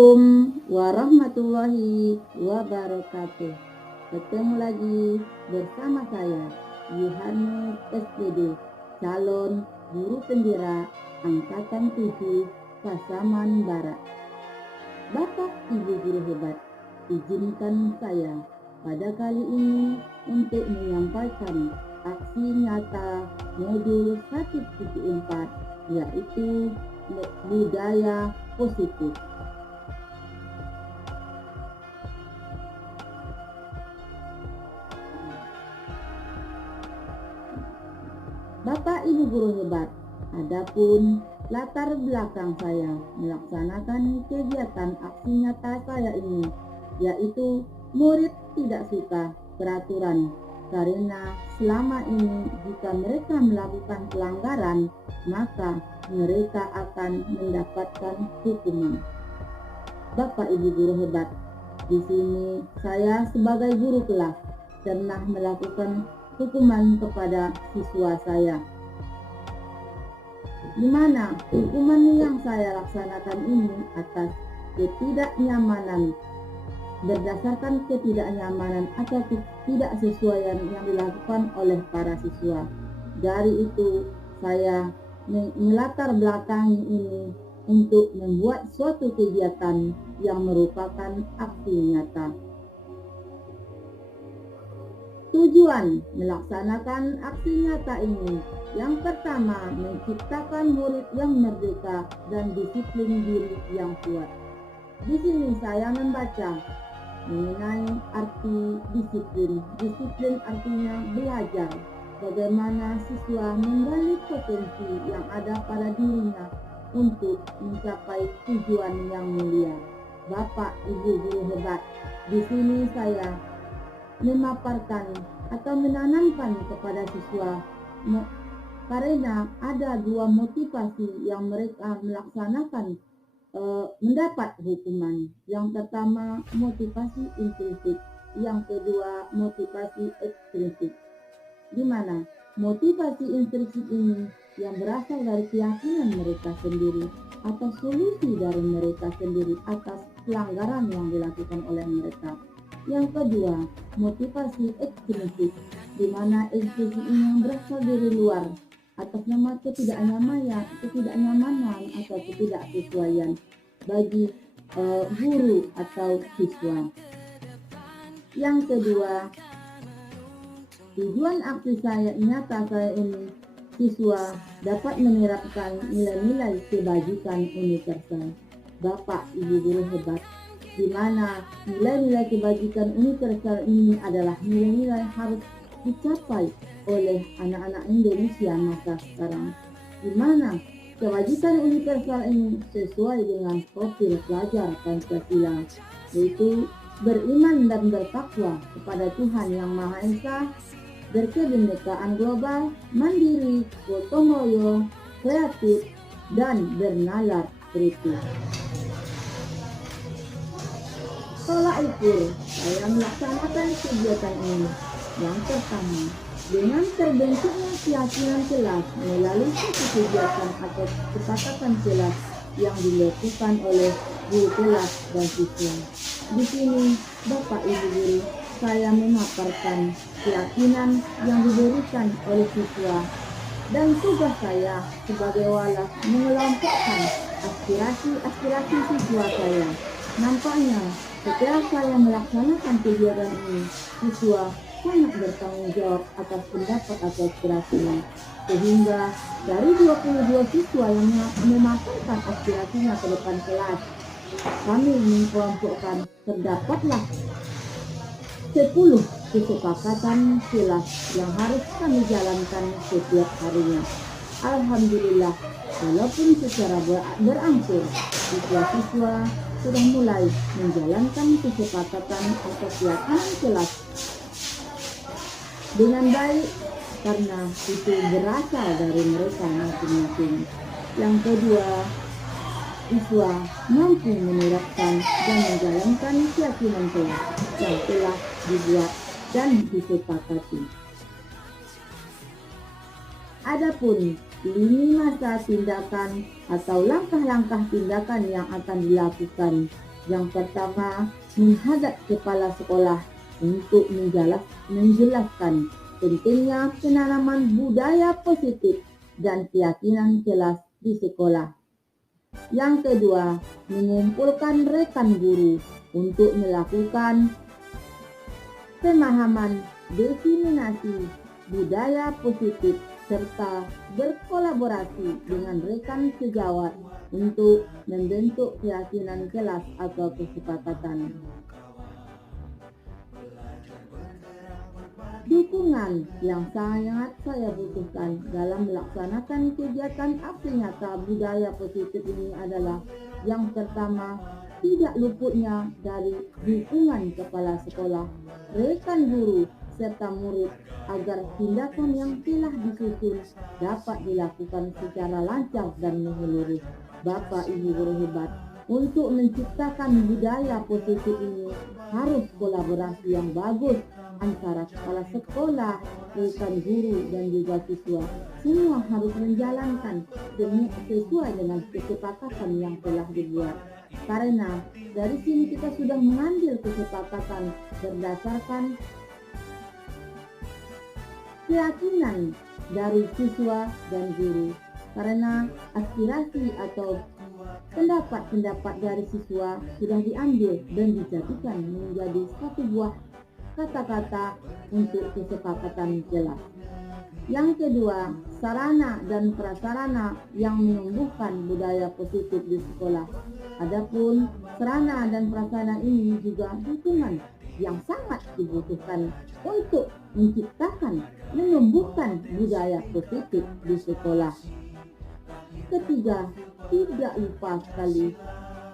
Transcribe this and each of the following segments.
Assalamualaikum warahmatullahi wabarakatuh. Ketemu lagi bersama saya, Yohanes SPD, calon guru pendira Angkatan 7 Pasaman Barat. Bapak Ibu guru hebat, izinkan saya pada kali ini untuk menyampaikan aksi nyata modul 1.4, yaitu budaya positif. Bapak Ibu guru hebat, adapun latar belakang saya melaksanakan kegiatan aksi nyata saya ini, yaitu murid tidak suka peraturan, karena selama ini jika mereka melakukan pelanggaran, maka mereka akan mendapatkan hukuman. Bapak Ibu guru hebat, di sini saya sebagai guru kelas pernah melakukan hukuman kepada siswa saya, di mana hukuman yang saya laksanakan ini atas ketidaknyamanan, berdasarkan ketidaknyamanan atau ketidaksesuaian yang dilakukan oleh para siswa. Dari itu saya melatar belakangi ini untuk membuat suatu kegiatan yang merupakan aksi nyata. Tujuan melaksanakan aksi nyata ini, yang pertama, menciptakan murid yang merdeka dan disiplin diri yang kuat. Di sini saya membaca mengenai arti disiplin. Disiplin artinya belajar bagaimana siswa menggali potensi yang ada pada dirinya untuk mencapai tujuan yang mulia. Bapak Ibu guru hebat, di sini saya memaparkan atau menanamkan kepada siswa karena ada dua motivasi yang mereka melaksanakan mendapat hukuman. Yang pertama motivasi intrinsik, yang kedua motivasi ekstrinsik. Di mana motivasi intrinsik ini yang berasal dari keyakinan mereka sendiri atau solusi dari mereka sendiri atas pelanggaran yang dilakukan oleh mereka. Yang kedua, motivasi ekstrinsik, di mana ekstrinsik ini yang berasal dari luar atas nama ketidaknyamanan atau ketidaksesuaian bagi guru atau siswa. Yang kedua, tujuan aksi nyata saya ini, siswa dapat menerapkan nilai-nilai kebajikan universal. Bapak Ibu guru hebat, di mana nilai-nilai kebajikan universal ini adalah nilai-nilai harus dicapai oleh anak-anak Indonesia masa sekarang, di mana kebajikan universal ini sesuai dengan profil pelajar Pancasila, yaitu beriman dan bertakwa kepada Tuhan Yang Maha Esa, berkebinekaan global, mandiri, gotong royong, kreatif, dan bernalar kritis. Tolak ukur saya melaksanakan kegiatan ini. Yang pertama, dengan terbentuknya keyakinan kelas melalui suatu kegiatan atau kesepakatan kelas yang dilakukan oleh guru kelas dan siswa. Di sini, Bapak Ibu guru, saya memaparkan keyakinan yang diberikan oleh siswa, dan tugas saya sebagai walas mengelompokkan aspirasi siswa saya. Nampaknya setelah saya melaksanakan kegiatan ini, siswa sangat bertanggung jawab atas pendapat atau aspirasinya, sehingga dari 22 siswa yang memaparkan aspirasinya ke depan kelas, kami mengelompokkan terdapatlah 10 kesepakatan kelas yang harus kami jalankan setiap harinya. Alhamdulillah, walaupun secara berangsur, siswa-siswa sudah mulai menjalankan kesepakatan atau keyakinan kelas dengan baik, karena itu berasal dari mereka masing-masing. Yang kedua, siswa mampu menerapkan dan menjalankan keyakinan kelas yang telah dibuat dan disepakati. Adapun lini masa tindakan atau langkah-langkah tindakan yang akan dilakukan Yang pertama, menghadap kepala sekolah untuk menjelaskan pentingnya penanaman budaya positif dan keyakinan kelas di sekolah. Yang kedua, mengumpulkan rekan guru untuk melakukan pemahaman diseminasi budaya positif serta berkolaborasi dengan rekan sejawat untuk membentuk keyakinan kelas atau kesepakatan. Dukungan yang sangat saya butuhkan dalam melaksanakan kegiatan aksi nyata budaya positif ini adalah yang pertama, tidak luputnya dari dukungan kepala sekolah, rekan guru, serta murid agar tindakan yang telah disusun dapat dilakukan secara lancar dan menyeluruh. Bapak Ibu guru hebat, untuk menciptakan budaya positif ini harus kolaborasi yang bagus antara kepala sekolah, rekan guru, dan juga siswa. Semua harus menjalankan sesuai dengan kesepakatan yang telah dibuat. Karena dari sini kita sudah mengambil kesepakatan berdasarkan keyakinan dari siswa dan guru. Karena aspirasi atau pendapat-pendapat dari siswa sudah diambil dan dijadikan menjadi satu buah kata-kata untuk kesepakatan jelas. Yang kedua, sarana dan prasarana yang menumbuhkan budaya positif di sekolah. Adapun sarana dan prasarana ini juga dukungan yang sangat dibutuhkan untuk menciptakan, menumbuhkan budaya positif di sekolah. Ketiga, tidak lupa sekali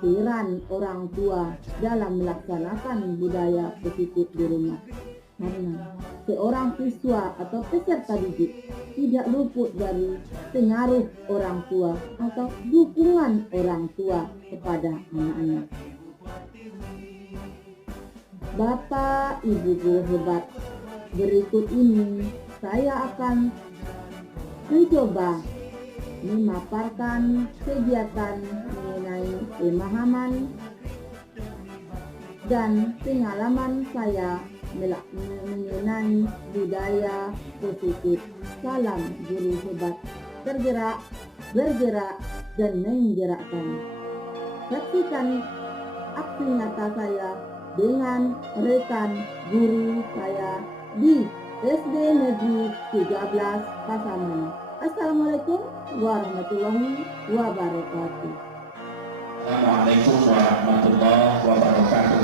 peran orang tua dalam melaksanakan budaya positif di rumah. Karena seorang siswa atau peserta didik tidak luput dari pengaruh orang tua atau dukungan orang tua kepada anak-anak. Bapak Ibu guru hebat, berikut ini saya akan mencoba memaparkan kegiatan mengenai pemahaman dan pengalaman saya mengenai budaya positif. Salam guru hebat, bergerak, dan menggerakkan. Saksikan aksi nyata saya dengan rekan guru saya di SD Negeri 13 Pasaman. Assalamualaikum warahmatullahi wabarakatuh. Assalamualaikum warahmatullahi wabarakatuh.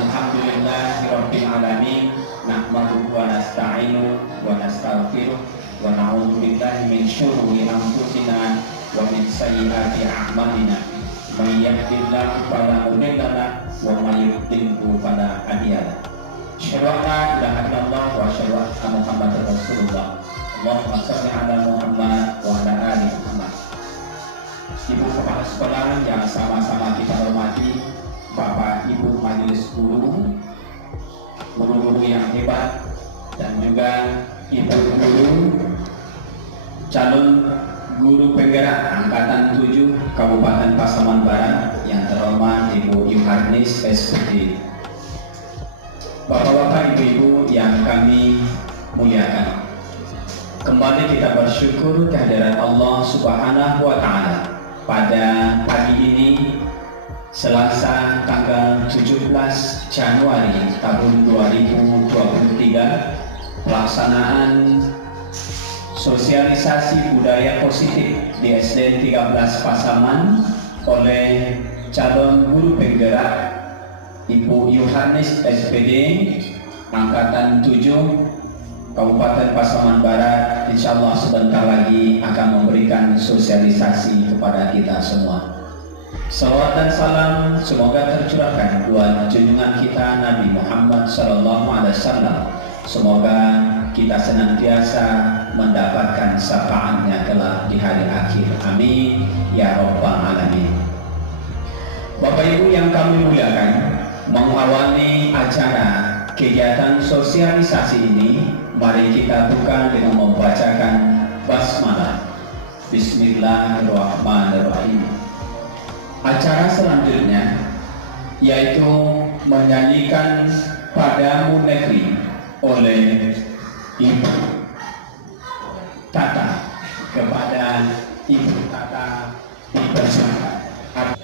Alhamdulillahirabbil alamin, nahmaduhu wa nasta'inu wa nastaghfiruh wa na'udzu billahi min syururi anfusina wa min sayyiati a'malina. May yahdihillahu fala mudilla lahu wa may yudlilhu fala hadiya lahu. Asyhadu an la ilaha illallah wa asyhadu anna Muhammadar Rasulullah. Allahumma shalli ala Muhammad wa ala ali Muhammad. Ibu kepala sekolah yang sama-sama kita hormati, Bapak Ibu majelis guru, guru-guru yang hebat, dan juga ibu guru, calon guru penggerak angkatan 7 Kabupaten Pasaman Barat yang terhormat Ibu Yuharnis SPD. Bapak-bapak, ibu-ibu yang kami muliakan, kembali kita bersyukur kehadiran Allah Subhanahu wa Ta'ala pada pagi ini, Selasa tanggal 17 Januari tahun 2023, pelaksanaan sosialisasi budaya positif di SD 13 Pasaman oleh calon guru penggerak Ibu Yuharnis SPD angkatan 7 Kabupaten Pasaman Barat, insya Allah sebentar lagi akan memberikan sosialisasi kepada kita semua. Salawat dan salam semoga tercurahkan buat junjungan kita Nabi Muhammad SAW. Semoga kita senantiasa mendapatkan syafaatnya kelak di hari akhir. Amin ya rabbal alamin. Bapak Ibu yang kami muliakan, mengawali acara kegiatan sosialisasi ini, mari kita buka dengan membacakan basmalah. Bismillahirrahmanirrahim. Acara selanjutnya yaitu menyanyikan Padamu Negeri oleh Ibu Tata. Kepada Ibu Tata dipersilakan.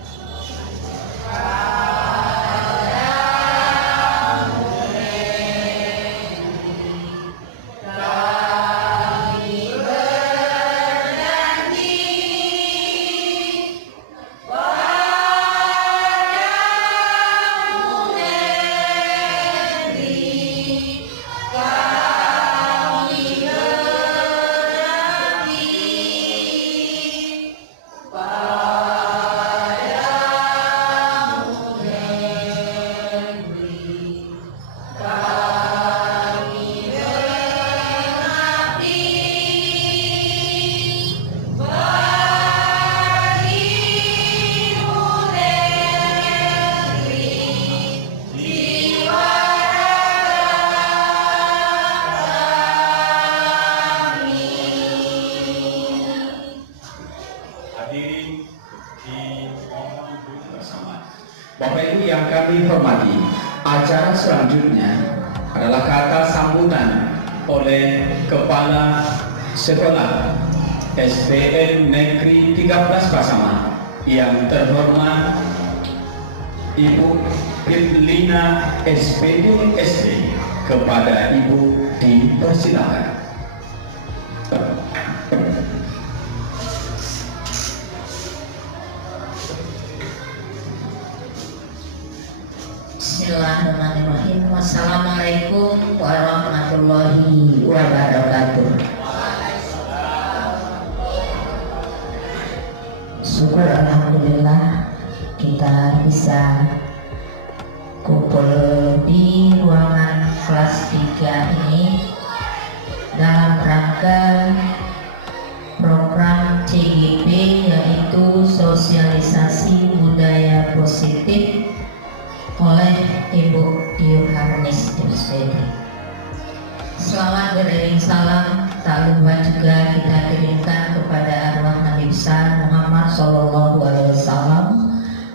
Bapak Ibu yang kami hormati, acara selanjutnya adalah kata sambutan oleh Kepala Sekolah SDN Negeri 13 Pasaman yang terhormat Ibu Firlina SPD SD. Kepada Ibu dipersilakan. Bismillahirrahmanirrahim. Wassalamualaikum warahmatullahi wabarakatuh. Syukur alhamdulillah kita bisa kumpul di ruangan kelas 3 ini dalam rangka program CGP, yaitu sosialisasi budaya positif oleh Ibu Yohanes SPD. Selamat beriring salam tak lupa juga kita kirimkan kepada arwah Nabi besar Muhammad Sallallahu Alaihi Wasallam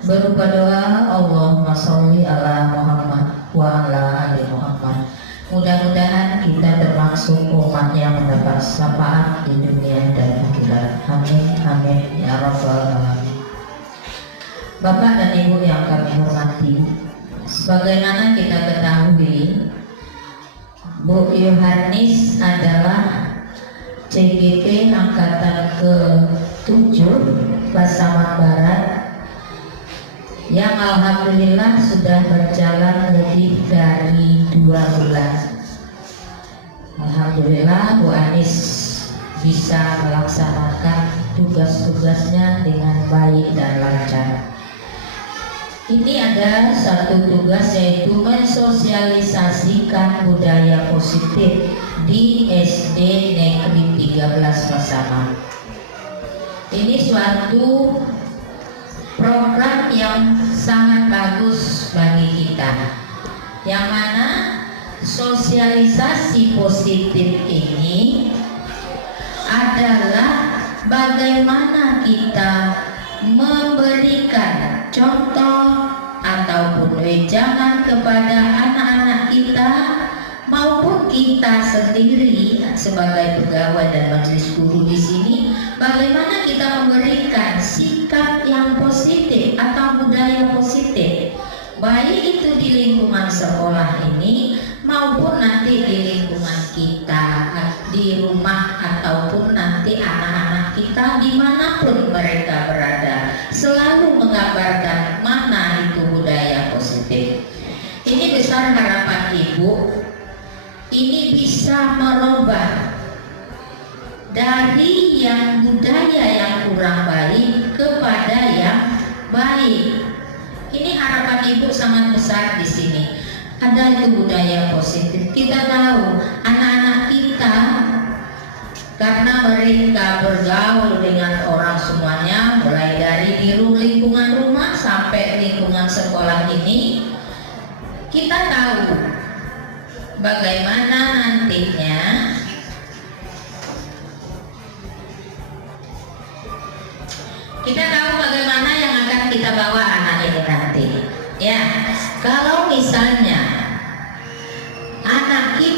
berupa doa Allahumma sholli ala Muhammad wa ala ali Muhammad. Mudah-mudahan kita termasuk umat yang mendapat syafaat di dunia dan akhirat. Amin amin ya rabbal alamin. Bapak dan Ibu yang kami hormati, sebagaimana kita ketahui, Bu Yohanes adalah CGP angkatan ke-7 Pasaman Barat yang alhamdulillah sudah berjalan lebih dari 2 bulan. Alhamdulillah Bu Anis bisa melaksanakan tugas-tugasnya dengan baik dan lancar. Ini ada satu tugas, yaitu mensosialisasikan budaya positif di SD Negeri 13 Pasaman. Ini suatu program yang sangat bagus bagi kita, yang mana sosialisasi positif ini adalah bagaimana kita memberikan contoh ataupun wejangan kepada anak-anak kita maupun kita sendiri sebagai pegawai dan majelis guru di sini, bagaimana kita memberikan sikap yang positif atau budaya positif, baik itu di lingkungan sekolah ini maupun nanti di lingkungan kita di rumah ataupun nanti anak-anak kita dimanapun mereka berada, selalu menggambarkan mana itu budaya positif. Ini besar harapan Ibu, ini bisa merubah dari yang budaya yang kurang baik kepada yang baik. Ini harapan Ibu sangat besar di sini. Ada itu budaya positif. Kita tahu anak-anak kita, karena mereka bergaul dengan orang semuanya, mulai dari di lingkungan rumah sampai lingkungan sekolah ini, kita tahu bagaimana nantinya yang akan kita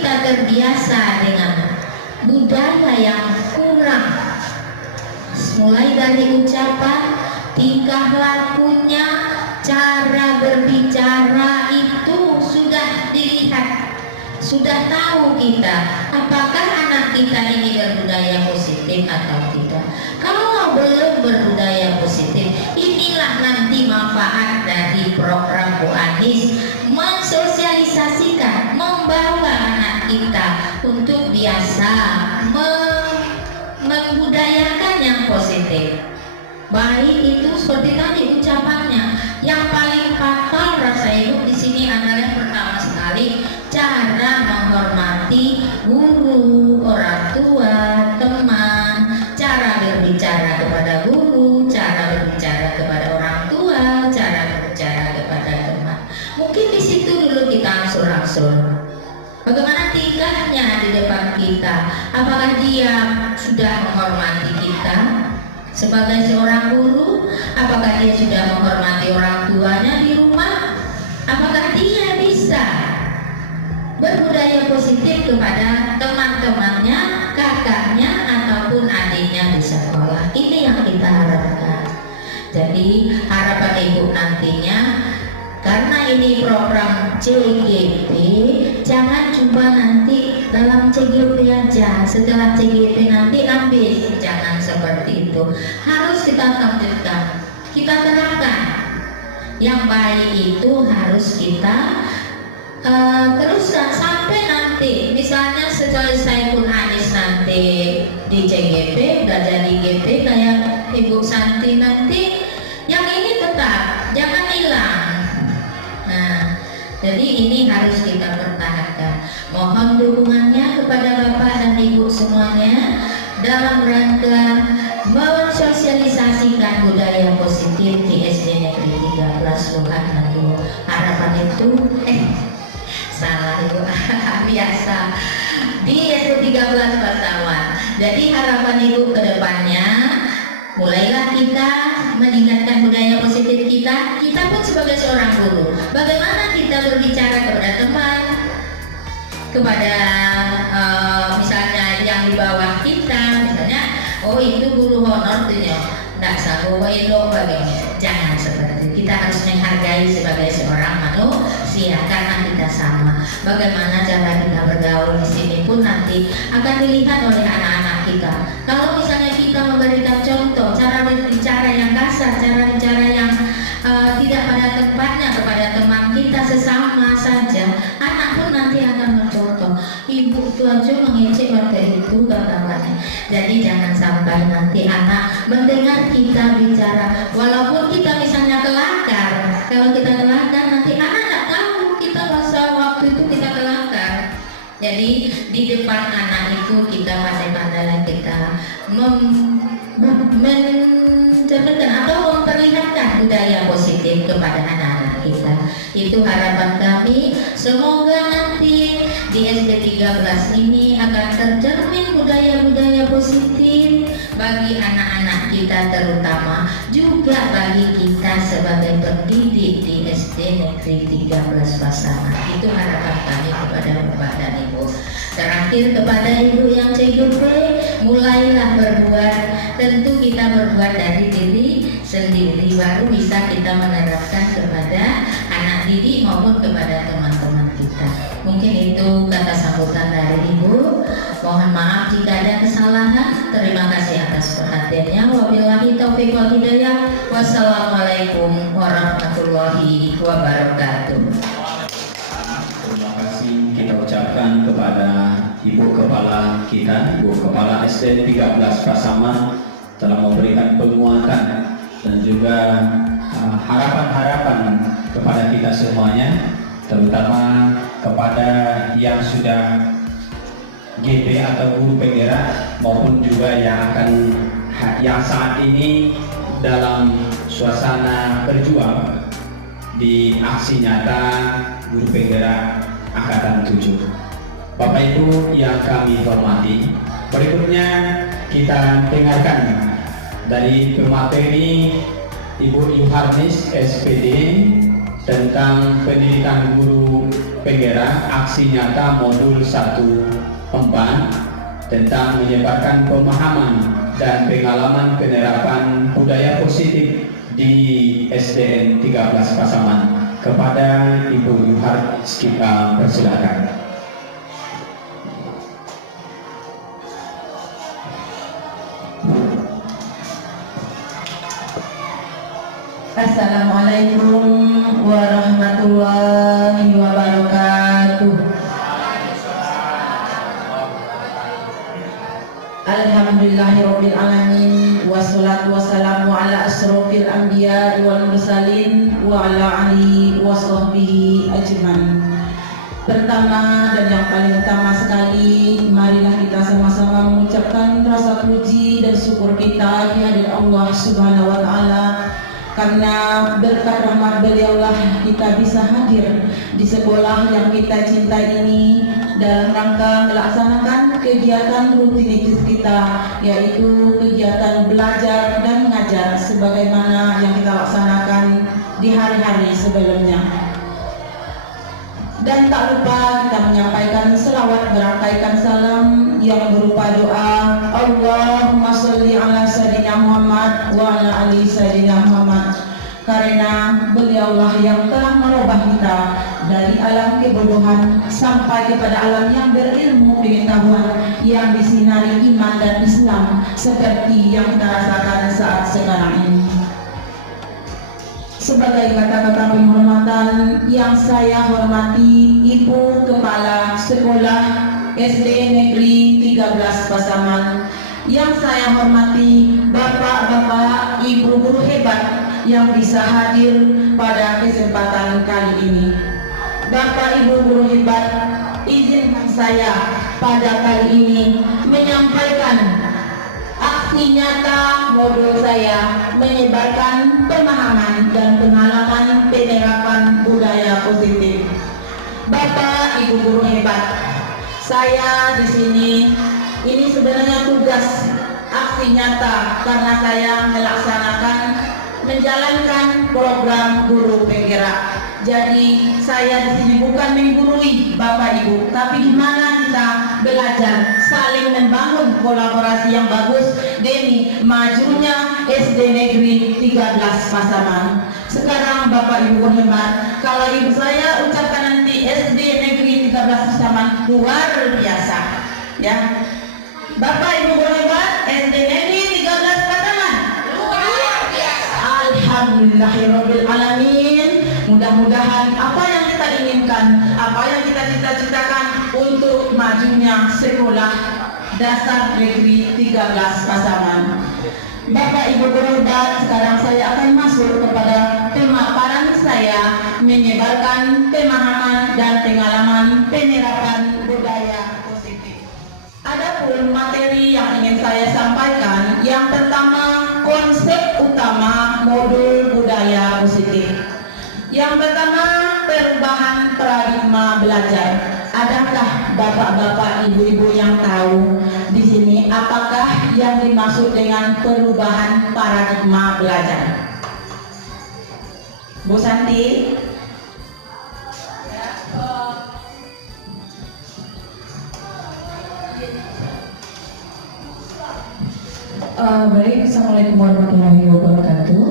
kita terbiasa dengan budaya yang kurang, mulai dari ucapan, tingkah lakunya, cara berbicara itu sudah dilihat, sudah tahu kita apakah anak kita ini berbudaya positif atau tidak. Kalau belum berbudaya positif, inilah nanti manfaat dari program Bu Anis mensosialisasikan, membawa anak kita untuk biasa membudayakan yang positif. Baik itu seperti tadi ucapannya, yang paling fatal rasa ibu di sini adalah pertama sekali cara menghormati guru, orang tua, teman, cara berbicara kepada guru, cara berbicara kepada orang tua, cara berbicara kepada teman. Mungkin di situ dulu kita angsur-angsur. Bagaimana tingkahnya di depan kita? Apakah dia sudah menghormati kita sebagai seorang guru? Apakah dia sudah menghormati orang tuanya di rumah? Apakah dia bisa berbudaya positif kepada teman-temannya, kakaknya, ataupun adiknya di sekolah? Ini yang kita harapkan. Jadi harapan ibu nantinya, karena ini program CGP, jangan cuma nanti dalam CGP aja, setelah CGP nanti habis. Jangan seperti itu. Harus kita lanjutkan, kita terapkan. Yang baik itu harus kita teruskan sampai nanti, misalnya selesai pun Anis nanti di CGP, udah jadi GP kayak Ibu Santi nanti, yang ini tetap, jangan hilang. Nah, jadi ini harus kita pertahankan. Mohon dukungannya kepada Bapak dan Ibu semuanya dalam rangka mensosialisasikan budaya positif di SD Negeri 13 Luhan Nadu. Harapan itu salah Ibu biasa di SD 13 Pasaman. Jadi harapan Ibu ke depannya, mulailah kita meningkatkan budaya positif kita. Kita pun sebagai seorang guru, bagaimana kita berbicara kepada teman, kepada misalnya yang di bawah kita, misalnya, oh itu guru honor tuh ya, nggak sanggup lo bagaimana. Jangan seperti itu. Kita harus menghargai sebagai seorang manusia karena kita sama. Bagaimana cara kita bergaul di sini pun nanti akan dilihat oleh anak-anak kita. Kalau misalnya kita memberikan contoh cara berbicara yang kasar, cara bicara yang tidak pada tempatnya kepada teman kita sesama saja, anak pun nanti akan mencontoh. Ibu itu aja mengecek warga itu kata-katanya. Jadi jangan sampai nanti anak mendengar kita bicara, walaupun kita misalnya kelakar. Kalau kita kelakar nanti anak tidak tahu kita masa waktu itu kita kelakar. Jadi di depan anak itu kita pandai-pandai kita mencerminkan atau memperlihatkan budaya positif kepada anak-anak kita. Itu harapan kami. Semoga nanti di SD 13 ini akan tercermin budaya-budaya positif bagi anak-anak kita, terutama juga bagi kita sebagai pendidik di SD Negeri 13 Pasaman. Itu harapan kami kepada Bapak dan Ibu. Terakhir kepada Ibu yang CGP, mulailah berbuat. Tentu kita berbuat dari diri sendiri, baru bisa kita menerapkan kepada anak didik maupun kepada teman-teman kita. Mungkin itu kata sambutan dari Ibu. Mohon maaf jika ada kesalahan. Terima kasih atas perhatiannya. Wabillahi taufiq wal hidayah. Wassalamualaikum warahmatullahi wabarakatuh. Terima kasih kita ucapkan kepada Ibu Kepala kita, Ibu Kepala SD 13 Pasaman, telah memberikan penguatan dan juga harapan-harapan kepada kita semuanya, terutama kepada yang sudah GP atau guru penggerak maupun juga yang saat ini dalam suasana berjuang di aksi nyata guru penggerak Angkatan 7. Bapak Ibu yang kami hormati, berikutnya kita dengarkan dari pemateri Ibu Yuharnis SPD tentang pendidikan guru Penggerak aksi nyata modul 1/4 tentang menyebarkan pemahaman dan pengalaman penerapan budaya positif di SDN 13 Pasaman. Kepada Ibu Yuhar, kita persilakan. Assalamualaikum warahmatullahi wabarakatuh. Alhamdulillahirabbil alamin, wassalatu wassalamu ala asrofil anbiya wal mursalin wa ala alihi wa sahbihi ajmain. Pertama dan yang paling utama sekali, marilah kita sama-sama mengucapkan rasa puji dan syukur kita kehadirat Allah Subhanahu wa taala, karena berkat rahmat beliaulah kita bisa hadir di sekolah yang kita cintai ini dalam rangka melaksanakan kegiatan rutinitas kita, yaitu kegiatan belajar dan mengajar sebagaimana yang kita laksanakan di hari-hari sebelumnya. Dan tak lupa kita menyampaikan selawat berangkaikan salam yang berupa doa Allahumma sholli ala sayyidina Muhammad wa ala ali sayyidina Muhammad, karena beliaulah yang telah merubah kita dari alam kebodohan sampai kepada alam yang berilmu pengetahuan yang disinari iman dan Islam seperti yang kita rasakan saat sekarang ini. Sebagai kata-kata penghormatan yang saya hormati Ibu Kepala Sekolah SD Negeri 13 Pasaman, yang saya hormati Bapak-bapak, Ibu guru hebat yang bisa hadir pada kesempatan kali ini. Bapak Ibu guru hebat, izinkan saya pada kali ini menyampaikan aksi nyata modul saya menyebarkan pemahaman dan pengalaman penerapan budaya positif. Bapak Ibu guru hebat, saya di sini ini sebenarnya tugas aksi nyata karena saya melaksanakan menjalankan program guru penggerak. Jadi saya di sini bukan menggurui Bapak Ibu, tapi di mana kita belajar saling membangun kolaborasi yang bagus demi majunya SD Negeri 13 Pasaman. Sekarang Bapak Ibu hebat, kalau ibu saya ucapkan nanti SD Negeri 13 Pasaman luar biasa, ya. Bapak Ibu hebat, SD Negeri 13 Pasaman luar biasa. Alhamdulillahirabbil alamin. Mudah-mudahan apa yang kita inginkan, apa yang kita cita-citakan untuk majunya sekolah dasar negeri 13 Pasaman. Bapak Ibu guru hebat, sekarang saya akan masuk kepada pemaparan saya menyebarkan pemahaman dan pengalaman penerapan budaya positif. Adapun materi yang ingin saya sampaikan, yang pertama konsep utama modul budaya positif. Yang pertama, perubahan paradigma belajar. Adakah bapak-bapak, ibu-ibu yang tahu di sini apakah yang dimaksud dengan perubahan paradigma belajar? Bu Santi? Baik, Assalamualaikum warahmatullahi wabarakatuh.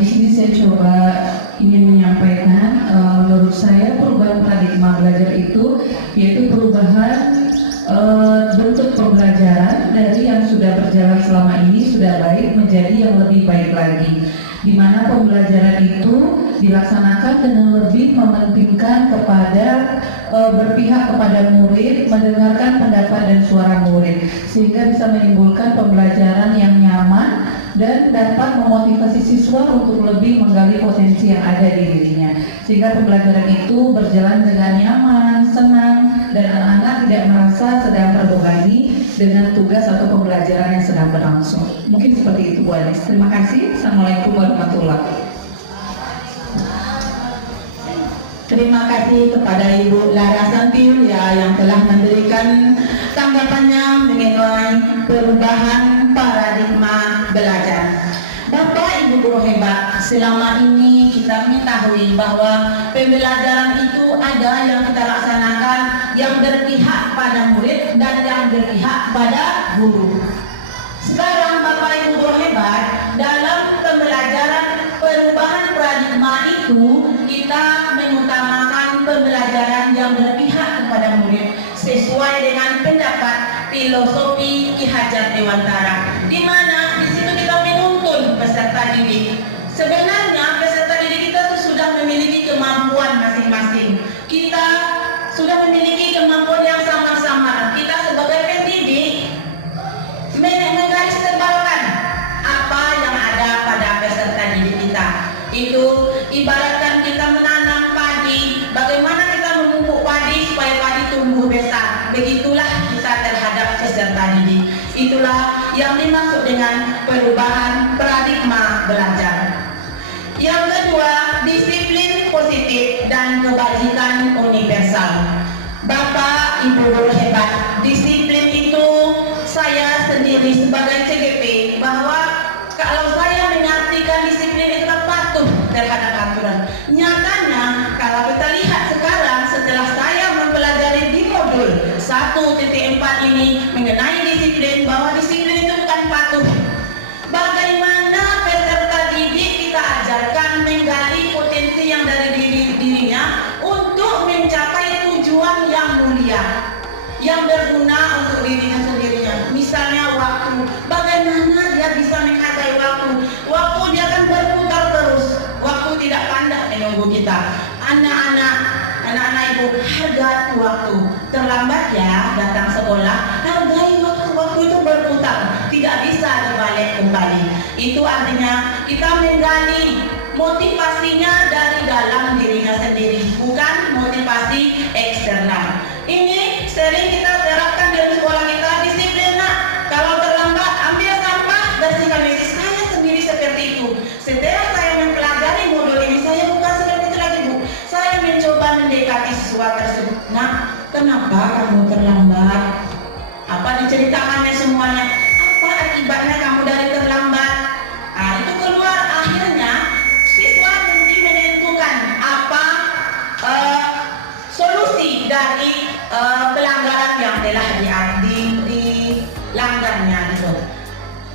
Di sini saya coba ingin menyampaikan, menurut saya perubahan paradigma belajar itu yaitu perubahan bentuk pembelajaran dari yang sudah berjalan selama ini sudah baik menjadi yang lebih baik lagi, di mana pembelajaran itu dilaksanakan dengan lebih mementingkan kepada berpihak kepada murid, mendengarkan pendapat dan suara murid, sehingga bisa menimbulkan pembelajaran yang nyaman dan dapat memotivasi siswa untuk lebih menggali potensi yang ada di dirinya, sehingga pembelajaran itu berjalan dengan nyaman, senang, dan anak-anak tidak merasa sedang terbebani dengan tugas atau pembelajaran yang sedang berlangsung. Mungkin seperti itu Bu Anis. Terima kasih. Assalamualaikum warahmatullahi wabarakatuh. Terima kasih kepada Ibu Lara Santiul ya yang telah memberikan tanggapannya mengenai perubahan paradigma belajar. Bapak Ibu guru hebat, selama ini kita mengetahui bahwa pembelajaran itu ada yang kita laksanakan yang berpihak pada murid dan yang berpihak pada guru. Sekarang Bapak Ibu guru hebat, dalam pembelajaran perubahan paradigma itu kita mengutamakan pembelajaran yang berpihak kepada murid sesuai dengan pendapat filosofi Ki Hajar Dewantara, di mana di situ kita menuntun peserta didik. Sebenarnya peserta didik kita itu sudah memiliki kemampuan masing-masing. Kita sudah memiliki kemampuan yang sama-sama. Kita sebagai pendidik menggarisbawahi apa yang ada pada peserta didik kita. Itu ibaratkan kita menanam padi, bagaimana kita memupuk padi supaya padi tumbuh besar. Begitulah kita terhadap peserta didik. Itulah yang dimaksud dengan perubahan paradigma belajar. Yang kedua, disiplin positif dan kebajikan universal. Bapak Ibu guru hebat, disiplin itu saya sendiri sebagai CGP bahwa kalau saya mengartikan disiplin itu patuh terhadap aturan. Nyatanya kalau kita lihat sekarang setelah saya mempelajari di modul 1.4 ini mengenai disiplin, bahwa disiplin itu bukan patuh. Bagaimana peserta didik kita ajarkan menggali potensi yang dari dirinya untuk mencapai tujuan yang mulia, yang berguna untuk dirinya sendirinya. Misalnya waktu, bagaimana dia bisa menghargai waktu. Waktu dia akan berputar terus. Waktu tidak pandang menunggu kita. Anak-anak ibu, hargai waktu. Terlambat ya datang sekolah, hargai waktu itu berputar, tidak bisa dibalik kembali. Itu artinya kita menggali motivasinya dari dalam dirinya sendiri, bukan motivasi eksternal. Ini sering kita terapkan di sekolah kita, disiplin nak. Kalau terlambat ambil sampah, bersihkan meja. Saya sendiri seperti itu. Setelah saya mempelajari modul ini, saya bukan seperti itu lagi Bu. Saya mencoba mendekati siswa tersebut. Nak, kenapa kamu terlambat? Apa diceritakannya semuanya? Apa akibatnya kamu dari terlambat? Nah, itu keluar akhirnya siswa nanti menentukan apa solusi dari pelanggaran yang telah dilanggarnya gitu.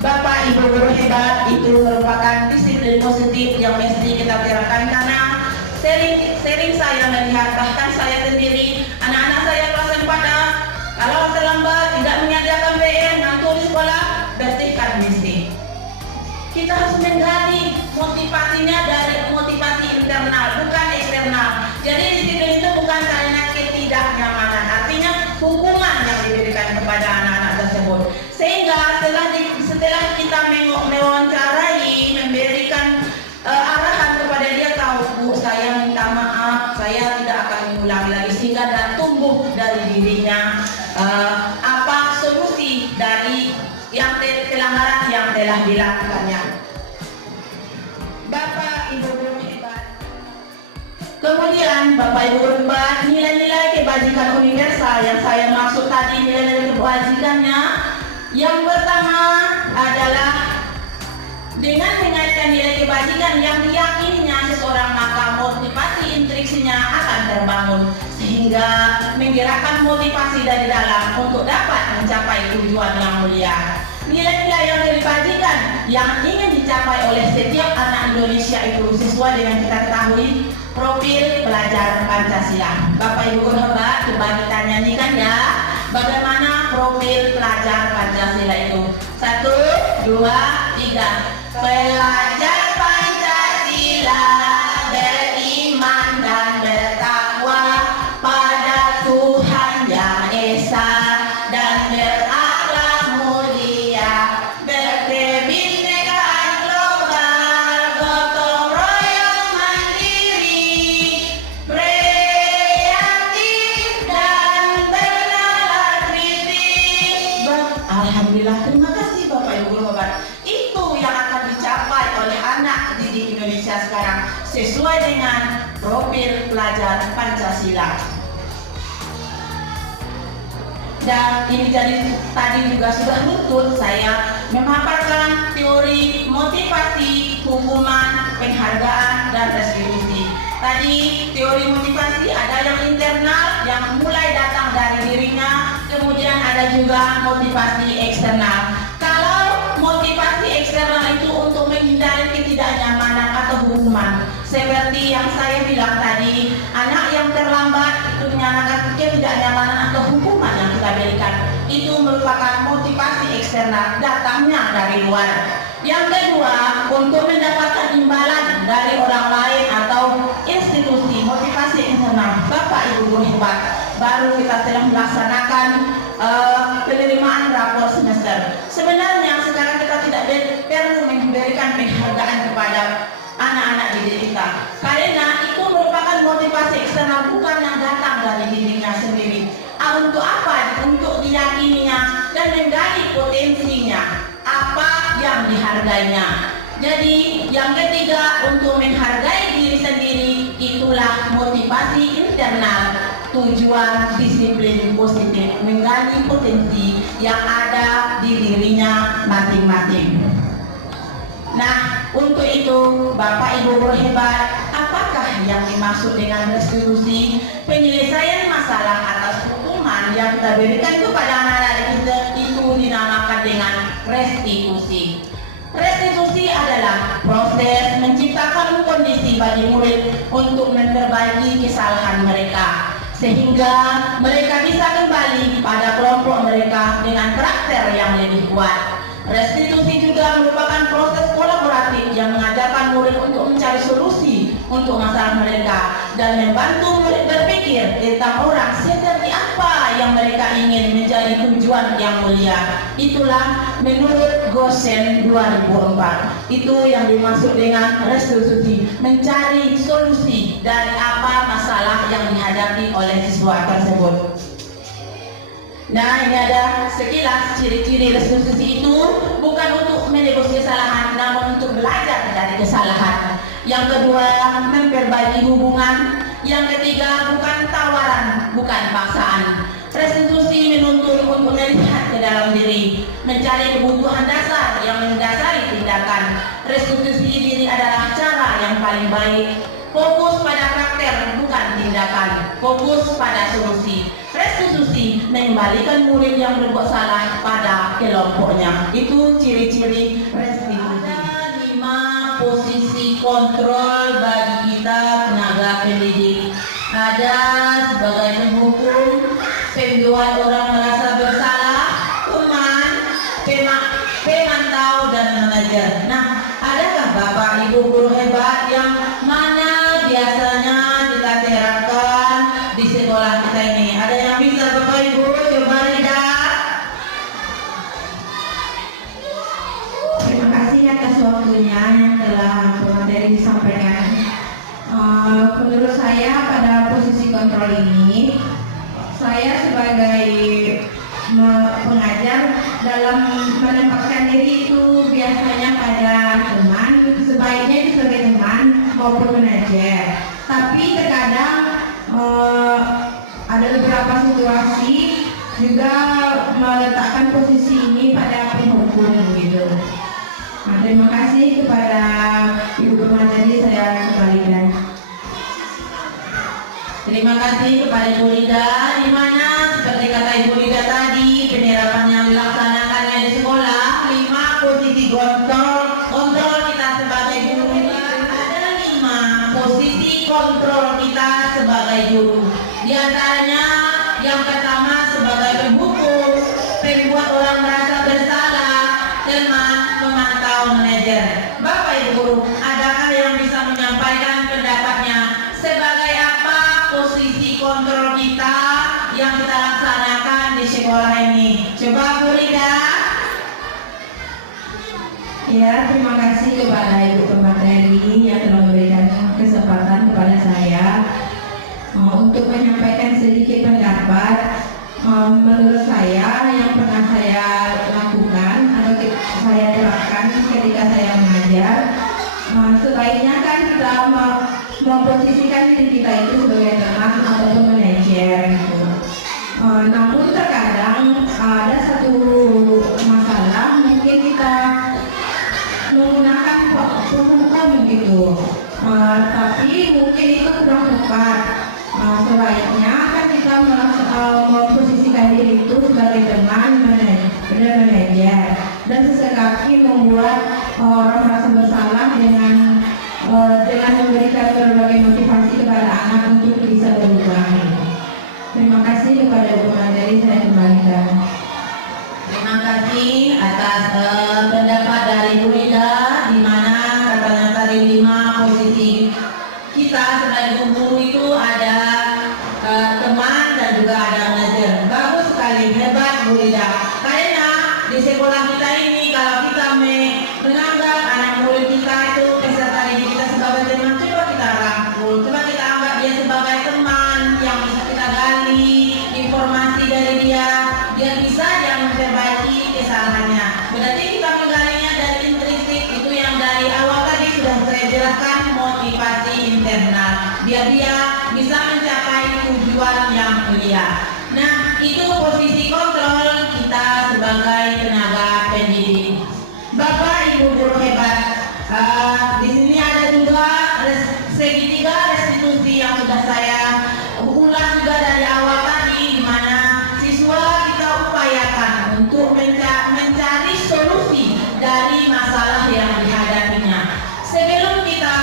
Bapak Ibu guru hebat, itu merupakan disiplin positif yang mesti kita terapkan, karena sering saya melihat, bahkan saya sendiri, anak-anak saya kelas 4 kalau terlambat tidak menyediakan PR ngantuk di sekolah, bersihkan mesti. Kita harus menggali motivasinya dari motivasi internal, bukan eksternal. Jadi disiplin itu bukan karena ketidaknyamanan, artinya hukuman yang diberikan kepada anak-anak tersebut. Sehingga setelah kita mewawancarai, memberikan arahan kepada dia, tahu Bu, saya minta maaf, saya tidak akan mengulangi lagi, sehingga dan tumbuh dari dirinya apa solusi dari yang pelanggaran yang telah dilakukannya. Bapak Ibu guru hebat. Kemudian Bapak Ibu guru hebat, nilai-nilai kebajikan universal yang saya maksud tadi, nilai-nilai kebajikannya, yang pertama adalah dengan mengaitkan nilai kebajikan yang diyakininya seseorang, maka motivasi intriksinya akan terbangun sehingga menggerakkan motivasi dari dalam untuk dapat mencapai tujuan yang mulia. Nilai-nilai yang kebajikan yang ingin dicapai oleh setiap anak Indonesia itu sesuai dengan kita ketahui profil pelajar Pancasila. Bapak Ibu guru hebat, coba kita nyanyikan ya, bagaimana profil pelajar Pancasila itu. 1, 2, 3. Pelajar Pancasila beriman dan bertakwa pada Tuhan Yang Esa dan berakhlak mulia, berkebinekaan global, gotong royong mandiri, kreatif dan bernalar kritis. Alhamdulillah, terima kasih Bapak Ibu guru hebat. Itu yang akan dicapai oleh anak didik Indonesia sekarang sesuai dengan profil pelajar Pancasila. Dan ini jadi tadi juga sudah lutut saya memaparkan teori motivasi hukuman, penghargaan, dan restitusi. Tadi teori motivasi ada yang internal yang mulai datang dari dirinya, kemudian ada juga motivasi eksternal. Kalau motivasi eksternal itu untuk menghindari ketidaknyamanan atau hukuman, seperti yang saya bilang tadi, anak yang terlambat itu menyatakan ketidaknyamanan atau hukuman yang kita berikan, itu merupakan motivasi eksternal datangnya dari luar. Yang kedua, untuk mendapatkan imbalan dari orang lain atau institusi, motivasi internal. Bapak Ibu guru hebat, baru kita telah melaksanakan penerimaan rapor semester. Sebenarnya sekarang kita tidak perlu memberikan penghargaan kepada anak-anak didik kita, karena itu merupakan motivasi eksternal, bukan yang datang dari dirinya sendiri. Untuk apa? Untuk diyakininya dan menggali potensinya, apa yang dihargainya. Jadi yang ketiga, untuk menghargai diri sendiri, itulah motivasi internal, tujuan disiplin positif, menggali potensi yang ada di dirinya masing-masing. Nah, untuk itu Bapak Ibu guru hebat, apakah yang dimaksud dengan restitusi? Penyelesaian masalah atas hukuman yang kita berikan kepada anak-anak kita itu dinamakan dengan restitusi. Restitusi adalah proses menciptakan kondisi bagi murid untuk memperbaiki kesalahan mereka, sehingga mereka bisa kembali pada kelompok mereka dengan karakter yang lebih kuat. Restitusi juga merupakan proses kolaboratif yang mengajarkan murid untuk mencari solusi untuk masalah mereka dan membantu murid berpikir tentang orang seperti apa yang mereka ingin menjadi tujuan yang mulia. Itulah menurut Gosen 2004. Itu yang dimaksud dengan restitusi, mencari solusi dari apa masalah yang dihadapi oleh siswa tersebut. Nah, ini ada sekilas ciri-ciri restitusi itu, bukan untuk menebus kesalahan, namun untuk belajar dari kesalahan. Yang kedua, memperbaiki hubungan. Yang ketiga, bukan tawaran, bukan paksaan. Restitusi menuntut untuk melihat ke dalam diri, mencari kebutuhan dasar yang mendasari tindakan. Restitusi diri adalah cara yang paling baik. Fokus pada karakter, bukan tindakan. Fokus pada solusi. Restitusi mengembalikan murid yang berbuat salah pada kelompoknya. Itu ciri-ciri restitusi. Ada 5 posisi kontrol bagi kita tenaga pendidik. Ada sebagai penghukum, pembuat orang merasa bersalah, teman, pemantau, dan manajer. Nah, adakah Bapak Ibu guru hebat yang mana biasanya kita terapkan di sekolah kita ini? Ada yang bisa Bapak Ibu coba lihat? Terima kasih atas waktunya yang telah materi disampaikan. Menurut saya pada posisi kontrol ini, saya sebagai pengajar dalam menempatkan diri itu biasanya pada teman, sebaiknya itu sebagai teman maupun manajer. Tapi terkadang ada beberapa situasi juga meletakkan posisi ini pada penghukum gitu. Nah, terima kasih kepada Ibu Pemateri, saya kembalikan. Terima kasih kepada Ibu Lida, di mana seperti kata Ibu Lida tadi, penerapan yang dilaksanakan di sekolah, 5 posisi kontrol kita sebagai guru. Ada 5 posisi kontrol kita sebagai guru. Di antaranya yang pertama sebagai penghukum, pembuat orang merasa bersalah, teman, pemantau, manajer. Bapak Ibu guru, adakah yang bisa menyampaikan pendapatnya sebagai apa posisi kontrol kita yang kita laksanakan di sekolah ini? Coba Bu Lida. Ya, terima kasih kepada Ibu Pemateri yang telah memberikan kesempatan kepada saya untuk menyampaikan sedikit pendapat. Menurut saya yang pernah saya lakukan atau saya terapkan ketika saya mengajar, sebaiknya kan kita memposisikan diri kita itu sebagai teman ataupun manajer gitu. Namun terkadang ada satu masalah, mungkin kita menggunakan itu. Tapi mungkin itu kurang tepat. Sebaiknya kan kita memposisikan diri itu sebagai teman manajer dan sesekali membuat orang merasa bersalah dengan memberikan berbagai motivasi kepada anak untuk bisa berubah. Terima kasih kepada Bu Mandari, saya kembalikan. Terima kasih atas pendapat dari Bu Rida, di mana katanya tadi 5 posisi kita sebagai guru itu ada teman dan juga ada manajer. Bagus sekali, hebat Bu Rida. Karena di sekolah kita ini kalau kita menganggap anak murid kita itu peserta didik kita sebagai teman, coba kita rangkul, coba kita anggap dia sebagai teman yang bisa kita gali informasi dari dia bisa dia memperbaiki kesalahannya. Berarti kita menggalinya dari intrinsik, itu yang dari awal tadi sudah saya jelaskan, motivasi internal biar dia bisa mencapai tujuan yang mulia. Nah, itu posisi kontrol kita sebagai tenaga pendidik. Bapak Ibu guru hebat, di sini ada juga segitiga restitusi yang sudah saya ulas juga dari awal tadi, di mana siswa kita upayakan untuk mencari solusi dari masalah yang dihadapinya. Sebelum kita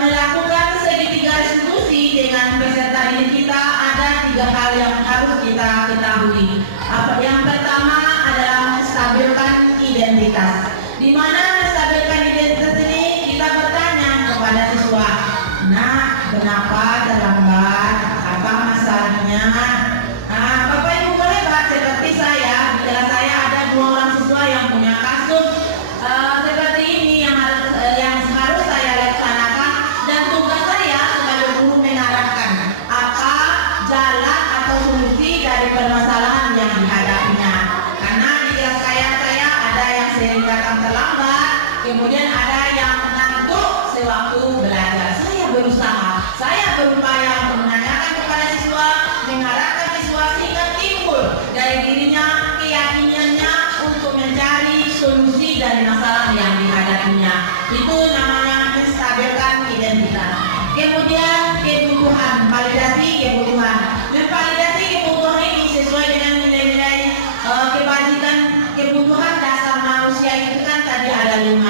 melakukan segitiga restitusi dengan peserta didik kita, ada 3 hal yang harus kita ketahui. Yang pertama adalah menstabilkan identitas. Di mana menstabilkan identitas ini kita bertanya kepada siswa, nah, kenapa terlambat? Apa masalahnya? Bapak Ibu boleh hebat seperti saya. Di kelas saya ada 2 orang siswa yang punya kasus seperti ini yang harus saya laksanakan, dan tugas saya sebagai guru mengarahkan apa jalan atau solusi dari permasalahan yang dihadapinya. Karena di kelas saya ada yang sering datang terlambat, kemudian ada yang ngantuk sewaktu belajar. Saya berupaya untuk menanyakan kepada siswa, mengarahkan siswa sehingga timbul dari dirinya keyakinannya untuk mencari solusi dari masalah yang dihadapinya. Itu namanya menstabilkan identitas. Kemudian kebutuhan, validasi kebutuhan. Memvalidasi kebutuhan ini sesuai dengan nilai-nilai kebajikan kebutuhan dasar manusia itu kan tadi ada 5.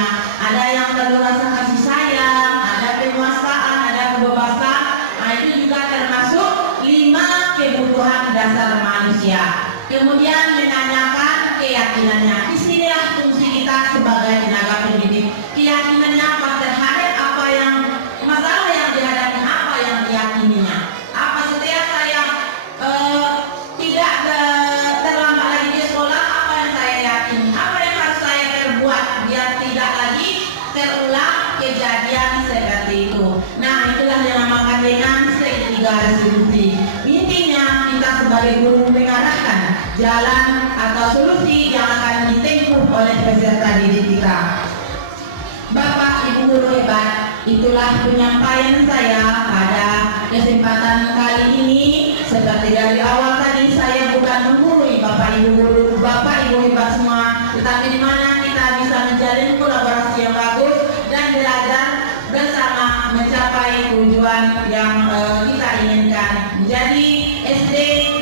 Ada yang perlu rasa kasih sayang, ada penguasaan, ada kebebasan. Nah, itu juga termasuk 5 kebutuhan dasar manusia. Kemudian menanyakan keyakinannya. Disinilah fungsi kita sebagai tenaga pendidik. Keyakinannya apa terhadap apa yang masalah yang dihadapi, apa yang diyakininya. Apa setiap saya tidak terlambat lagi di sekolah, apa yang saya yakini, apa yang harus saya perbuat biar tidak lagi terulang kejadian seperti itu. Nah, itulah yang dinamakan dengan segitiga restitusi. Intinya kita sebagai guru mengarahkan jalan atau solusi yang akan ditempuh oleh peserta didik kita. Bapak Ibu guru hebat, itulah penyampaian saya pada kesempatan kali ini. Seperti dari awal tadi, saya bukan menggurui Bapak Ibu guru, Bapak Ibu hebat semua, tetapi di mana kita bisa menjalin kolaborasi yang bagus dan belajar bersama mencapai tujuan yang kita inginkan, menjadi SD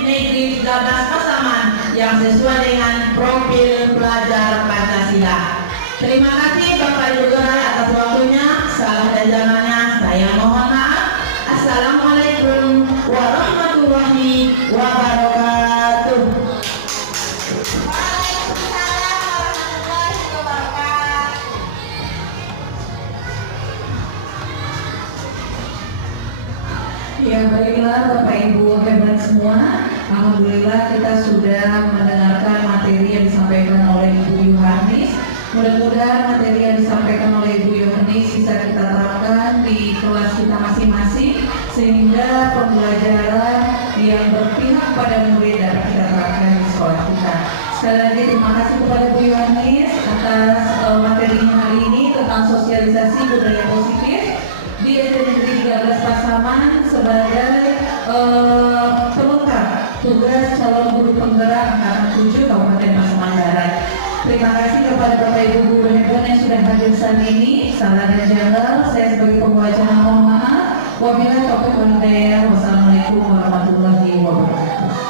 Negeri 13 Pasaman yang sesuai dengan profil pelajar Pancasila. Terima kasih Bapak Ibu guru atas waktunya. Salah dan jangannya saya mohon maaf. Assalamualaikum warahmatullahi wabarakatuh. Ya, baiklah Bapak Ibu hebat semua. Alhamdulillah kita sudah mendengarkan materi yang disampaikan oleh Ibu Yohanis. Mudah-mudahan materi yang disampaikan oleh Ibu Yohanis bisa kita terapkan di kelas kita masing-masing, sehingga pembelajaran yang berpihak pada murid dapat kita terapkan di sekolah kita. Sekali lagi terima kasih kepada Bu Yohanis atas materinya hari ini tentang sosialisasi budaya positif di SD Negeri 13 Pasaman sebagai pelengkap tugas calon guru penggerak angkatan 7 Kabupaten Pasaman Barat. Terima kasih kepada Bapak Ibu Guru dan Ibu yang sudah hadir saat ini. Salah dan jalan, saya sebagai pembawa acara mohon maaf. Wabillahi taufiq wal hidayah. Wassalamualaikum warahmatullahi wabarakatuh.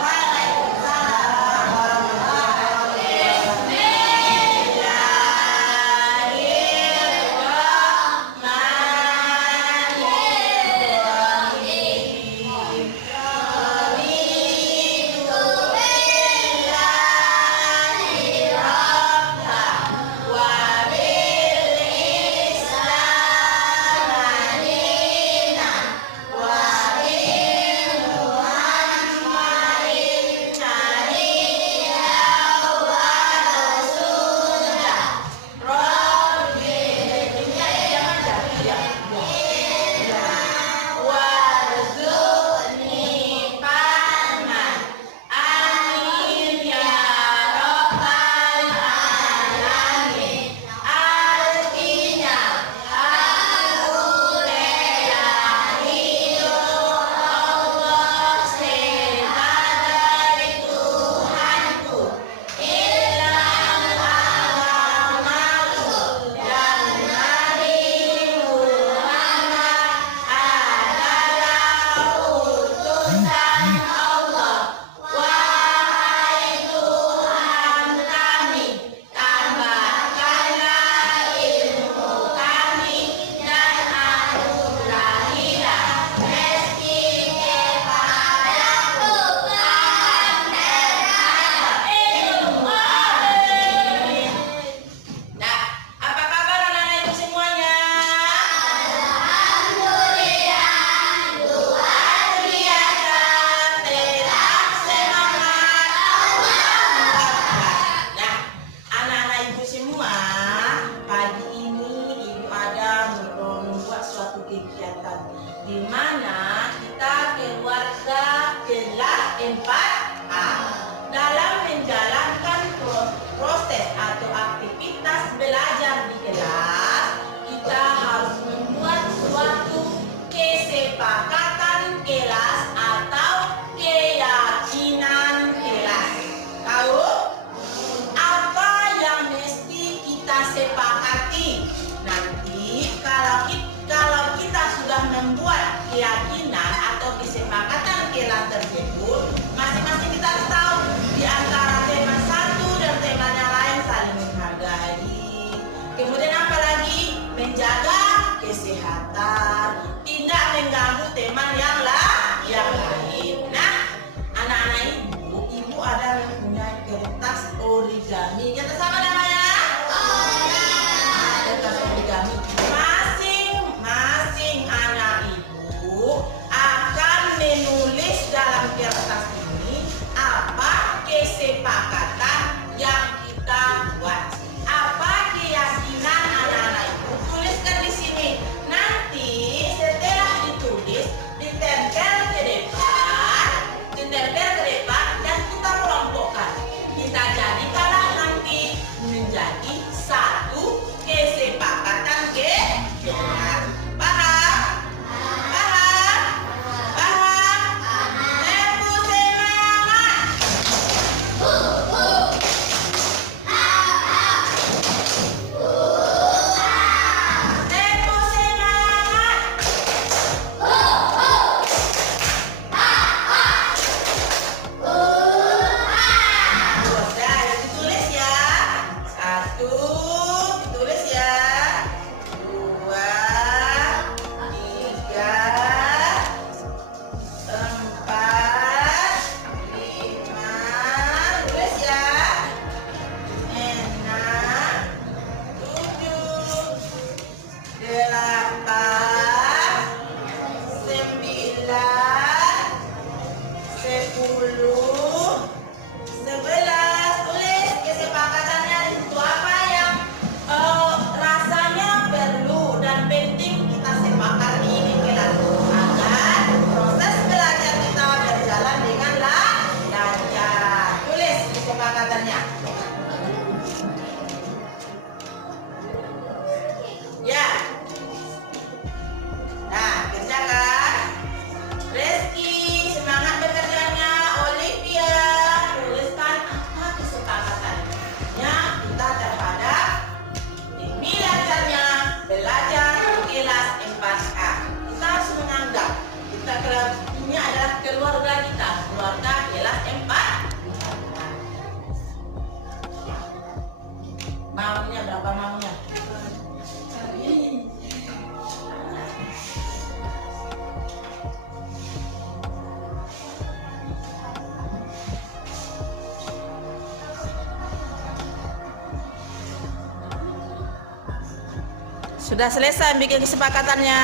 Sudah selesai bikin kesepakatannya?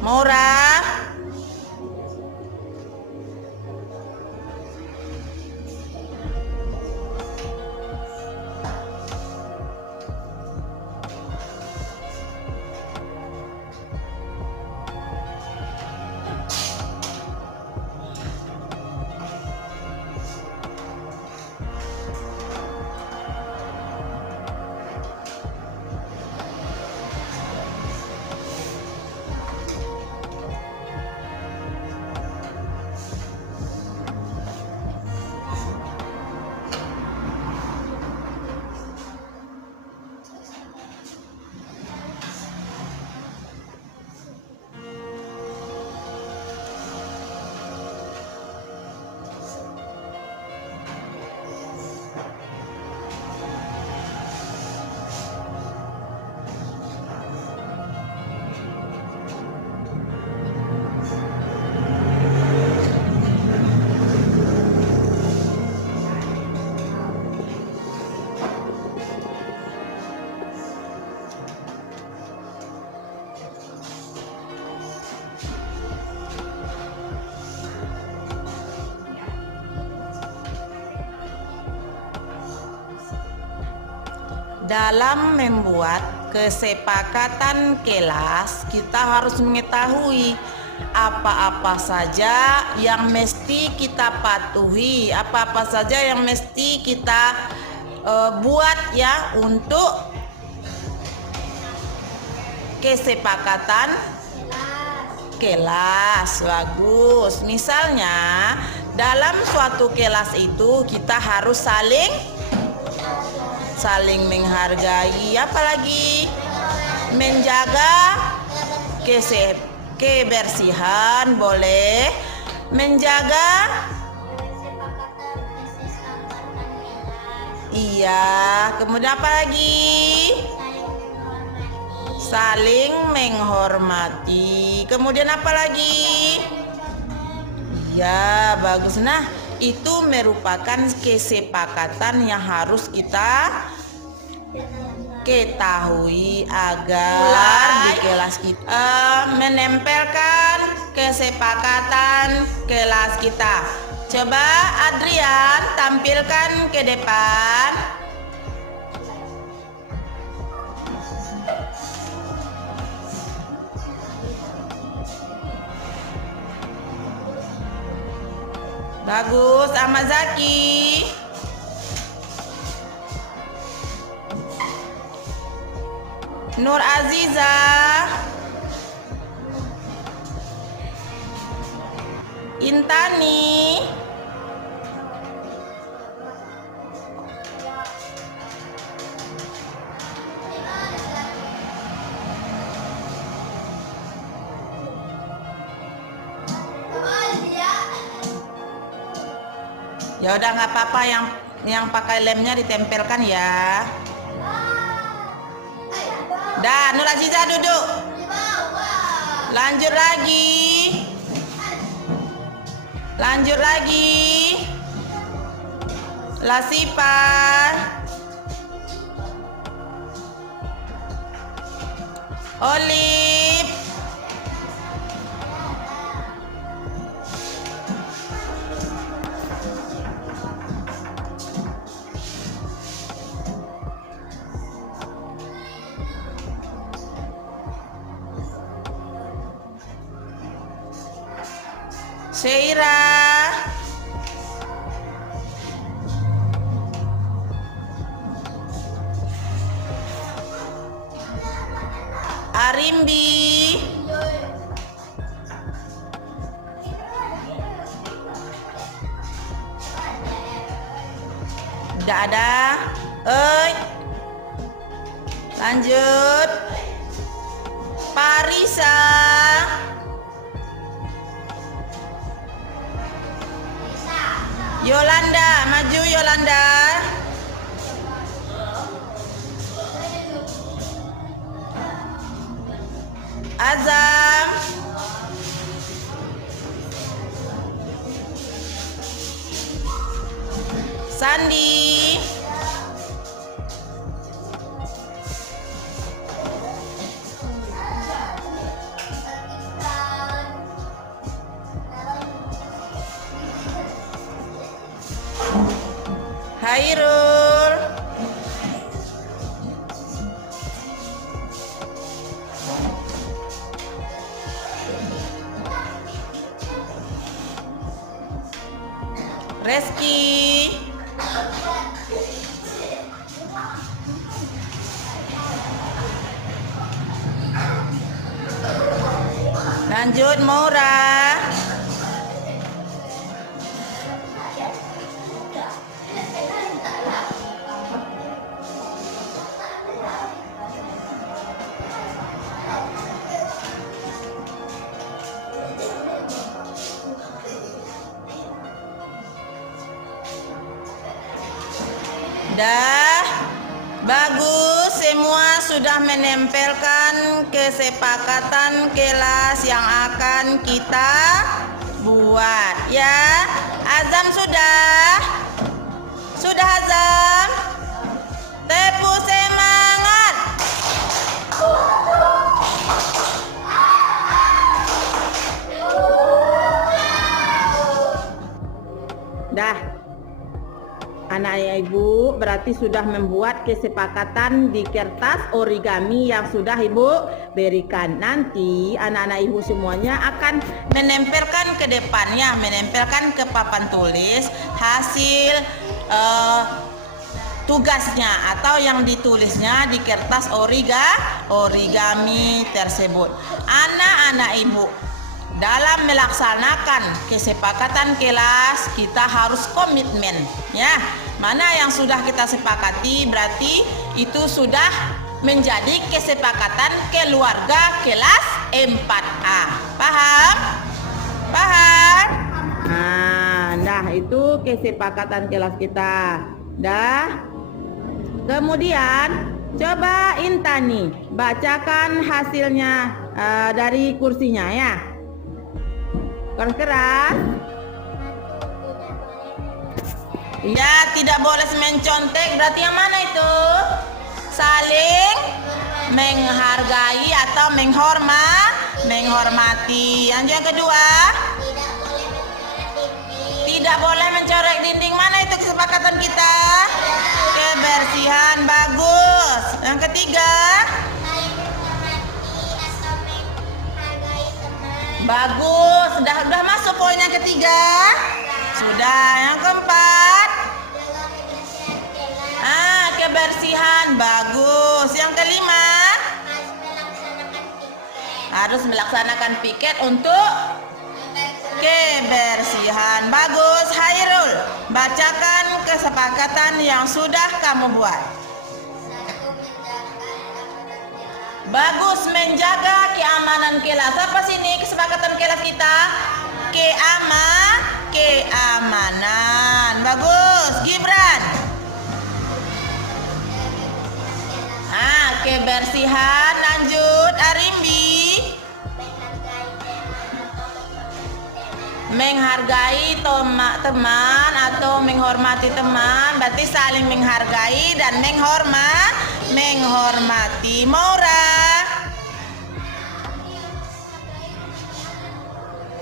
Maura, dalam membuat kesepakatan kelas, kita harus mengetahui apa-apa saja yang mesti kita patuhi, apa-apa saja yang mesti kita buat ya untuk kesepakatan kelas. Bagus. Misalnya dalam suatu kelas itu kita harus saling menghargai, apalagi menjaga kebersihan, boleh menjaga, iya, kemudian apa lagi? Saling menghormati. Kemudian apa lagi? Ya, bagus. Nah, itu merupakan kesepakatan yang harus kita ketahui agar di kelas kita menempelkan kesepakatan kelas kita. Coba Adrian tampilkan ke depan. Bagus, Ahmad Zaki. Nur Aziza. Intani. Ya udah, nggak apa-apa, yang pakai lemnya ditempelkan ya. Dah, Nur Aziza duduk. Lanjut lagi. Lasipa. Olive. Sheira. Arimbi. Tidak ada. Lanjut. Parisa. Yolanda. Azam. Sandi. Hairul. Reski. Lanjut Maura. Dah bagus, semua sudah menempelkan kesepakatan kelas yang akan kita buat ya. Azam sudah Azam, tepuk semangat. Dah. Anak ibu berarti sudah membuat kesepakatan di kertas origami yang sudah ibu berikan. Nanti anak-anak ibu semuanya akan menempelkan ke depannya, menempelkan ke papan tulis hasil tugasnya atau yang ditulisnya di kertas origami tersebut. Anak-anak ibu, dalam melaksanakan kesepakatan kelas kita harus komitmen ya. Mana yang sudah kita sepakati berarti itu sudah menjadi kesepakatan keluarga kelas 4A. Paham? Paham? Nah, itu kesepakatan kelas kita. Dah. Kemudian coba Intani bacakan hasilnya dari kursinya ya. Keras. Ya, tidak boleh mencontek. Berarti yang mana itu? Saling menghargai atau menghormati. Yang kedua, tidak boleh mencorek dinding. Mana itu kesepakatan kita? Kebersihan. Bagus. Yang ketiga, bagus. Sudah masuk poin yang ketiga? Sudah. Yang keempat, kebersihan. Bagus. Yang kelima, harus melaksanakan piket untuk kebersihan. Bagus. Hairul, bacakan kesepakatan yang sudah kamu buat. Bagus, menjaga keamanan kelas. Apa sini kesepakatan kelas kita? Keamanan. Bagus. Gibran. Kebersihan. Lanjut. Arimbi. Menghargai teman atau menghormati teman. Berarti saling menghargai dan menghormati. Maura.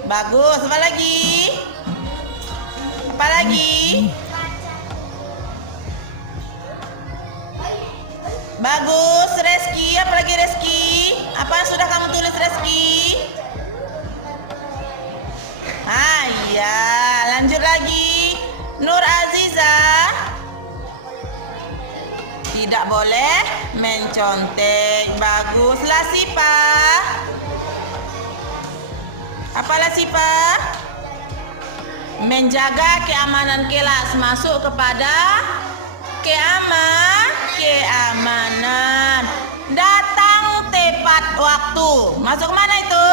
Bagus. Apa lagi? Bagus. Reski. Apa lagi Reski? Apa yang sudah kamu tulis Reski? Iya. Lanjut lagi. Nur Aziza. Tidak boleh mencontek. Bagus. Lasipa. Apa Lasipa? Menjaga keamanan kelas. Masuk kepada keamanan. Datang tepat waktu. Masuk mana itu?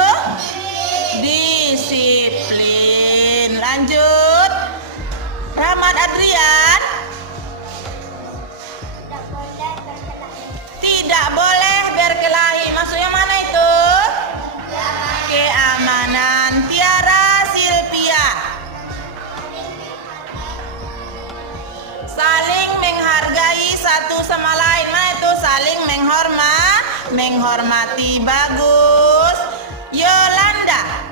Disiplin. Lanjut. Rahmat Adrian. satu sama lain. Mana itu saling menghormati. Bagus. Yolanda.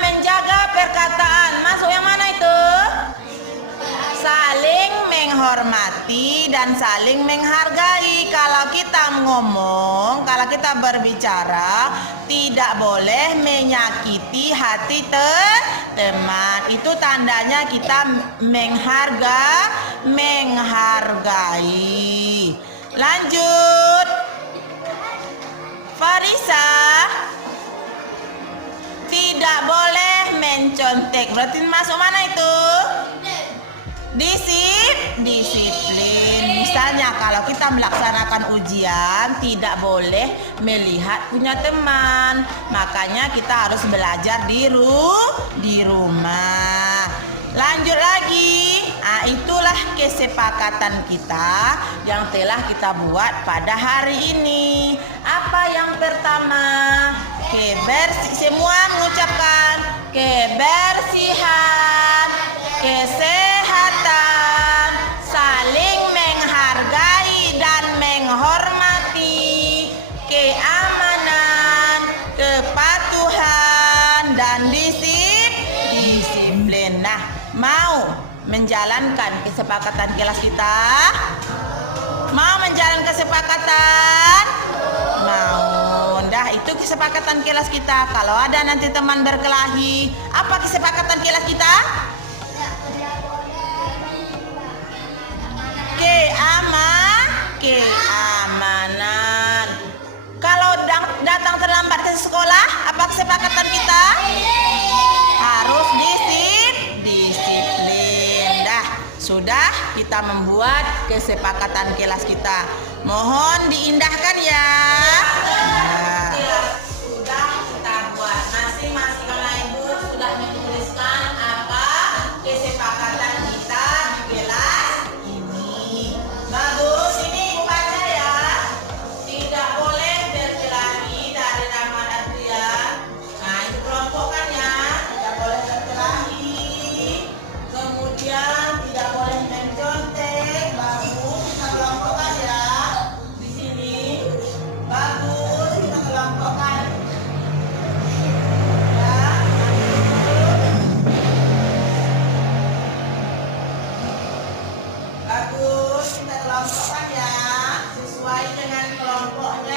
Menjaga perkataan. Masuk yang mana itu? Saling menghormati dan saling menghargai. Kalau kita ngomong, kalau kita berbicara, tidak boleh menyakiti hati teman. Itu tandanya kita menghargai. Lanjut. Farisa. Tidak boleh mencontek. Berarti masuk mana itu? Disiplin. Misalnya kalau kita melaksanakan ujian, tidak boleh melihat punya teman. Makanya kita harus belajar di rumah. Lanjut lagi. Itulah kesepakatan kita yang telah kita buat pada hari ini. Apa yang pertama? Semua mengucapkan kebersihan, kesehatan, saling menghargai dan menghormati, keamanan, kepatuhan, dan disiplin. Nah, mau menjalankan kesepakatan kelas kita? Mau menjalankan kesepakatan? Mau. Dah, itu kesepakatan kelas kita. Kalau ada nanti teman berkelahi, apa kesepakatan kelas kita? Keamanan. Kalau datang terlambat ke sekolah, apa kesepakatan kita? Harus disiplin. Dah, sudah kita membuat kesepakatan kelas kita. Mohon diindahkan ya. Sudah kita buat. Masing-masing anak ibu sudah menuliskan apa kesepakatan kita di kelas ini. Bagus, ini ibu baca ya. Tidak boleh berkelahi dari Rahmat Adrian. Nah, itu kelompokkan ya. Tidak boleh berkelahi. Kemudian tidak boleh mencontek. Bagus, kita kelompokkan ya. Di sini. Bagus, kita kelompokkan. Ya. Bagus, kita kelompokkan ya. Sesuai dengan kelompoknya.